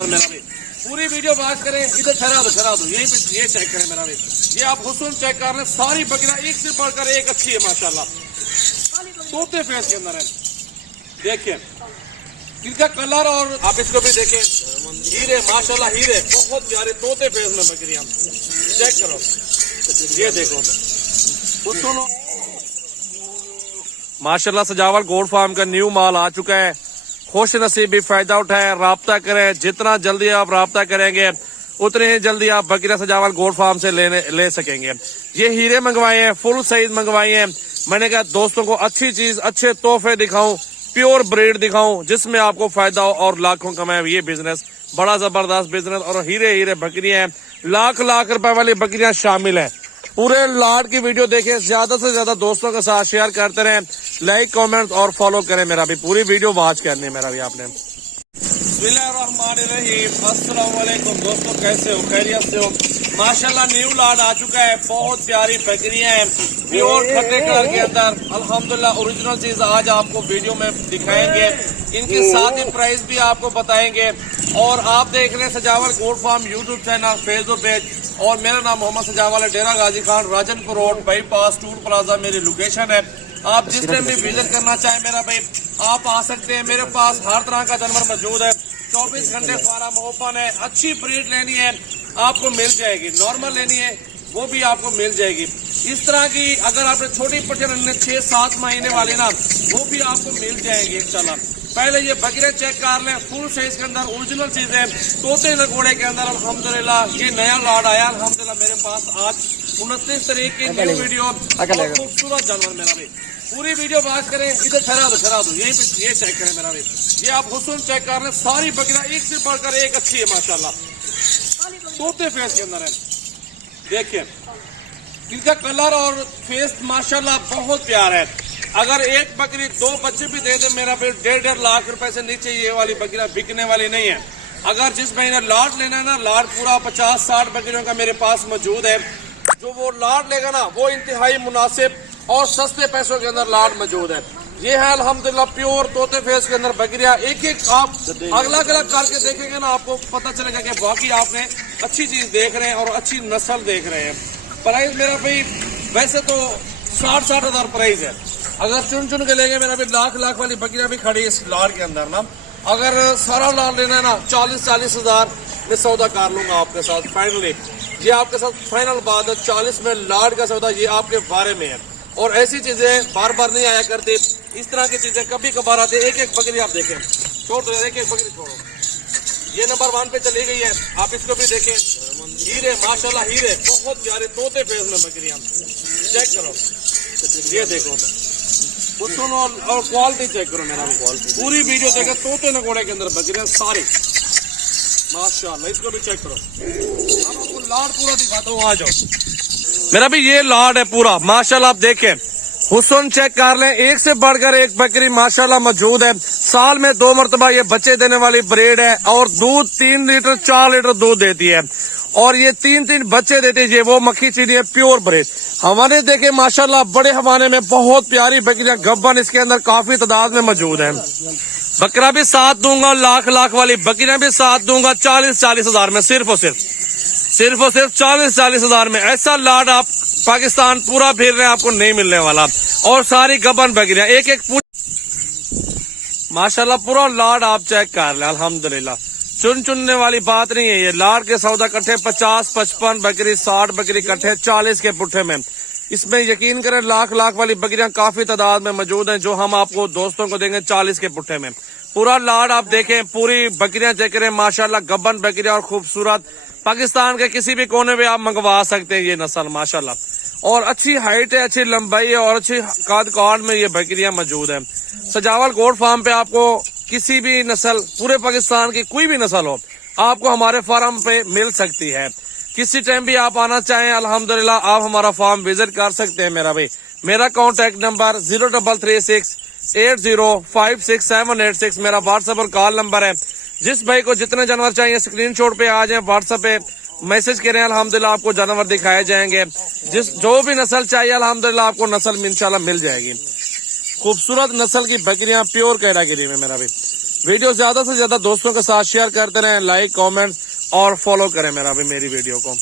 मेरा भाई पूरी वीडियो बात करें, इधर ठहरा दो यहीं पे, ये चेक करें मेरा भाई, ये आप हुस्न चेक कर रहे हैं, सारी बकरियां एक से बढ़कर एक अच्छी है माशाल्लाह, तोते फेस के अंदर है। देखिए इनका कलर, और आप इसको भी देखें, हीरे माशाल्लाह, हीरे बहुत प्यारे तोते फेस में बकरियां, चेक करो, ये देखो हुस्न माशाल्लाह। सजावल गोल्ड फार्म का न्यू माल आ चुका है, खुश नसीब भी फायदा उठाए, राब्ता करें, जितना जल्दी आप राब्ता करेंगे उतने ही जल्दी आप बकरिया सजावल गोल्ड फार्म से ले सकेंगे। ये हीरे मंगवाए हैं, फुल साइज मंगवाए हैं, मैंने कहा दोस्तों को अच्छी चीज, अच्छे तोहफे दिखाऊं, प्योर ब्रीड दिखाऊं जिसमें आपको फायदा हो और लाखों कमाए। ये बिजनेस बड़ा जबरदस्त बिजनेस, और हीरे बकरियां हैं, लाख लाख रुपए वाली बकरियां शामिल है। पूरे लाड की वीडियो देखें, ज्यादा से ज्यादा दोस्तों के साथ शेयर करते रहें, लाइक कमेंट और फॉलो करें मेरा भी, पूरी वीडियो वॉच करनी है मेरा भी आपने। बिस्मिल्लाहिर्रहमानिर्रहीम, अस्सलाम वालेकुम दोस्तों, कैसे हो, खैरियत से हो? माशाल्लाह न्यू लाड आ चुका है, बहुत प्यारी बकरियां हैं, प्योर खट्टे कलर के अंदर, अल्हम्दुलिल्लाह ओरिजिनल चीज आज आपको वीडियो में दिखाएंगे, इनके साथ ही प्राइस भी आपको बताएंगे। और आप देख रहे हैं Sajawal gold farm YouTube channel, Facebook page, और मेरा नाम मोहम्मद सजावल है, Dera Ghazi Khan, Rajanpur road, bypass toll plaza मेरी लोकेशन है। आप जिस टाइम भी विजिट करना चाहें मेरा भाई आप आ सकते हैं, मेरे पास हर तरह का जानवर मौजूद है, 24 घंटे फार्म ओपन है। अच्छी ब्रीड लेनी है आपको मिल जाएगी, नॉर्मल लेनी है वो भी आपको मिल जाएगी। इस तरह की अगर आपने छोटी पटियाला 6-7 महीने वाले ना, वो भी आपको मिल जाएंगे इंशाल्लाह। पहले ये बकरे चेक कर लें, फुल साइज के अंदर ओरिजिनल चीज है, तोते नगोड़े के अंदर अल्हम्दुलिल्लाह। ये नया लॉट आया अल्हम्दुलिल्लाह मेरे पास आज 29 तारीख की न्यू वीडियो, खूबसूरत जानवर मेरा भाई, पूरी वीडियो बात करें, इधर ठहरा दो यहीं पे, ये चेक करें मेरा भाई, ये आप हुस्न चेक कर लें, सारी बकरियां एक से बढ़कर एक अच्छी है माशाल्लाह, तोते फेस के अंदर है। देखिए इनका कलर और फेस माशाल्लाह बहुत प्यार है। अगर एक बकरी 2 बच्चे भी दे दे मेरा भाई, 1.5 लाख रुपए से नीचे ये वाली बकरियां बिकने वाली नहीं है। अगर जिस महीने लाट लेना है ना, लाट पूरा 50-60 बकरियों का मेरे पास मौजूद है, जो वो लाट लेगा ना वो इंतहाई मुनासिब और सस्ते पैसों के अंदर लाट मौजूद है। ये है अल्हम्दुलिल्लाह प्योर तोते फेस के अंदर बकरियां, एक एक आप अलग अलग करके देखेंगे ना, आपको पता चलेगा कि बाकी आपने अच्छी चीज देख रहे हैं और अच्छी नस्ल देख रहे हैं। प्राइस मेरा भाई वैसे तो 60-60 हजार प्राइस है, अगर चुन के लेंगे मेरा भी लाख वाली बकरियां भी खड़ी है इस लाड के अंदर ना। अगर सारा लाड लेना है ना 40 हजार में सौदा कर लूंगा आपके साथ फाइनली, ये आपके साथ फाइनल बात है। 40 में लाड का सौदा ये आपके बारे में है, और ऐसी चीजें बार बार नहीं आया करती, इस तरह की चीजें कभी कभार आती है। एक बकरी आप देखें, छोड़ दो, एक बकरी छोड़ो, ये नंबर 1 पे चली गई है, आप इसको भी देखें, हीरे माशाल्लाह, हीरे बहुत प्यारे तोते फेस में बकरियां, चेक करो, ये देखो सुनो, और क्वालिटी चेक करो मेरा, पूरी वीडियो देखे, तोते नगोड़े के अंदर बकरियां सारी माशाल्लाह, इसको भी चेक करो। आपको लाड पूरा दिखाता हूँ, आ जाओ मेरा भी, ये लाड है पूरा माशाल्लाह, आप देखें, हुस्न चेक कर लें, एक से बढ़कर एक बकरी माशाल्लाह मौजूद है। साल में 2 मरतबा ये बच्चे देने वाली ब्रीड है, और दूध 3 लीटर 4 लीटर दूध देती है, और ये 3 बच्चे देती है, वो मक्खी चीनी है, प्योर ब्रीड। हमारे देखे माशाल्लाह बड़े हवाने में बहुत प्यारी बकरियां गब्बन इसके अंदर काफी तादाद में मौजूद है। बकरा भी साथ दूंगा, लाख वाली बकरियां भी साथ दूंगा 40 हजार में, सिर्फ और सिर्फ 40 हजार में। ऐसा लाड आप पाकिस्तान पूरा फिर रहे हैं, आपको नहीं मिलने वाला, और सारी गबन बकरियां एक एक माशाल्लाह पूरा लाड आप चेक कर ले। अल्हम्दुलिल्लाह चुनने वाली बात नहीं है, ये लाड के सौदा कट्ठे 50-55 बकरी, 60 बकरी कट्ठे 40 के पुट्ठे में। इसमें यकीन करें लाख वाली बकरियां काफी तादाद में मौजूद हैं, जो हम आपको दोस्तों को देंगे 40 के पुट्ठे में। पूरा लाड आप देखें, पूरी बकरियां चेक करें माशाल्लाह, गबन बकरियां और खूबसूरत, पाकिस्तान के किसी भी कोने में आप मंगवा सकते हैं ये नस्ल माशाल्लाह, और अच्छी हाइट है, अच्छी लंबाई है, और अच्छी काद काट में ये बकरियां मौजूद है। सजावल गोल्ड फार्म पे आपको किसी भी नस्ल, पूरे पाकिस्तान की कोई भी नस्ल हो, आपको हमारे फार्म पे मिल सकती है। किसी टाइम भी आप आना चाहें अल्हम्दुलिल्लाह आप हमारा फार्म विजिट कर सकते हैं मेरा भाई। मेरा कॉन्टेक्ट नंबर 033680567886 मेरा व्हाट्सएप और कॉल नंबर है। जिस भाई को जितने जानवर चाहिए स्क्रीनशॉट पे आ जाए, व्हाट्सएप पे मैसेज करें, अल्हम्दुलिल्लाह आपको जानवर दिखाए जाएंगे। जो भी नस्ल चाहिए अल्हम्दुलिल्लाह आपको नस्ल इंशाल्लाह मिल जाएगी। खूबसूरत नस्ल की बकरियां प्योर कैटेगरी में मेरा भी, वीडियो ज्यादा से ज्यादा दोस्तों के साथ शेयर करते रहें, लाइक कमेंट और फॉलो करें मेरी वीडियो को।